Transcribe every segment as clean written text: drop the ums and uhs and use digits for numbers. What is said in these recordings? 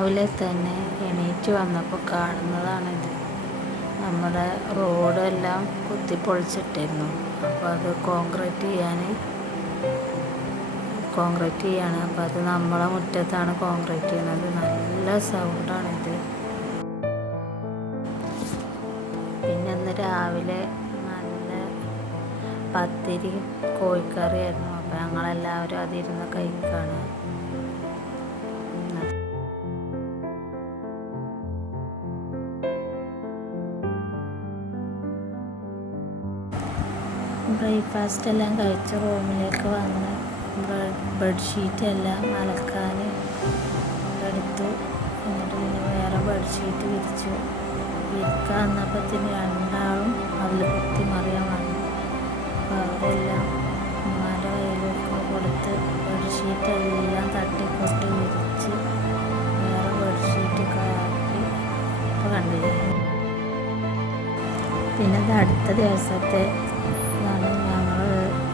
രാവിലെ തന്നെ എണീറ്റ് വന്നപ്പോൾ കാണുന്നതാണിത്. നമ്മുടെ റോഡെല്ലാം കുത്തിപ്പൊളിച്ചിട്ടിരുന്നു. അപ്പോൾ അത് കോൺക്രീറ്റ് ചെയ്യാണ്. അപ്പോൾ അത് നമ്മളെ മുറ്റത്താണ് കോൺക്രീറ്റ് ചെയ്യുന്നത്. നല്ല സൗണ്ടാണിത്. പിന്നെ ഇന്ന് രാവിലെ നല്ല പത്തിരി കോഴിക്കറിയായിരുന്നു. അപ്പോൾ ഞങ്ങളെല്ലാവരും അതിരുന്ന് കഴിക്കുകയാണ്. ബ്രേക്ക്ഫാസ്റ്റ് എല്ലാം കഴിച്ച് റൂമിലേക്ക് വന്ന് ബെഡ്ഷീറ്റ് എല്ലാം അലക്കാൻ എടുത്തു. എന്നിട്ട് പിന്നെ വേറെ ബെഡ്ഷീറ്റ് വിരിക്കാൻ വന്നപ്പോഴത്തേന് രണ്ടാളും അതിൽ കുത്തി മറിയാൻ വന്നു. അപ്പോൾ അവരെല്ലാം ഉമ്മാൻ്റെ കയ്യിലൊക്കെ കൊടുത്ത് ബെഡ്ഷീറ്റ് എല്ലാം തട്ടിക്കൊട്ടി വിരിച്ച് വേറെ ബെഡ്ഷീറ്റൊക്കെ ആക്കി. ഇപ്പോൾ കണ്ടില്ലേ. പിന്നെ അത് അടുത്ത ദിവസത്തെ ഞങ്ങൾ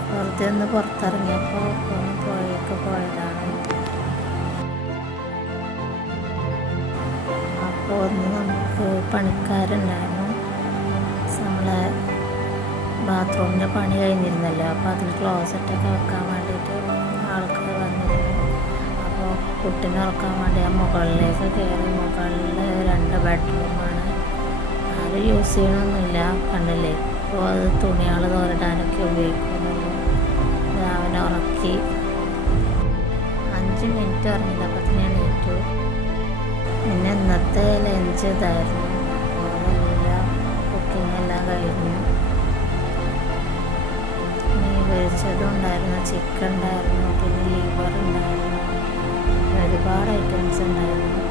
വെറുതെ ഒന്ന് പുറത്തിറങ്ങിയപ്പോൾ ഒന്ന് പുഴയൊക്കെ പോയതാണ്. അപ്പോൾ ഒന്ന് നമുക്ക് പണിക്കാരുണ്ടായിരുന്നു. നമ്മളെ ബാത്റൂമിൻ്റെ പണി കഴിഞ്ഞിരുന്നല്ലോ. അപ്പോൾ അതിന് ക്ലോസറ്റൊക്കെ വെക്കാൻ വേണ്ടിയിട്ട് ആൾക്കാർ വന്നിരുന്നു. അപ്പോൾ കുട്ടീനെ ഉറക്കാൻ വേണ്ടി ആ മുകളിലേക്ക് കയറി. മുകളിൽ 2 ബെഡ്റൂമാണ്. ആരും യൂസ് ചെയ്യണമൊന്നുമില്ല, കണ്ടില്ലേ. അപ്പോൾ അത് തുണികൾ തോരടാനൊക്കെ ഉപയോഗിക്കുന്നുള്ളൂ. അവനെ ഉറക്കി 5 മിനിറ്റ് ഉറങ്ങിയപ്പോൾ തന്നെ എണീറ്റു. പിന്നെ ഇന്നത്തെ ലഞ്ച് ഇതായിരുന്നു. അതെല്ലാം കുക്കിംഗ് എല്ലാം കഴിഞ്ഞു. മീൻ പൊരിച്ചതും ഉണ്ടായിരുന്നു, ചിക്കൻ ഉണ്ടായിരുന്നു, പിന്നെ ലിവർ ഉണ്ടായിരുന്നു, ഒരുപാട് ഐറ്റംസ് ഉണ്ടായിരുന്നു.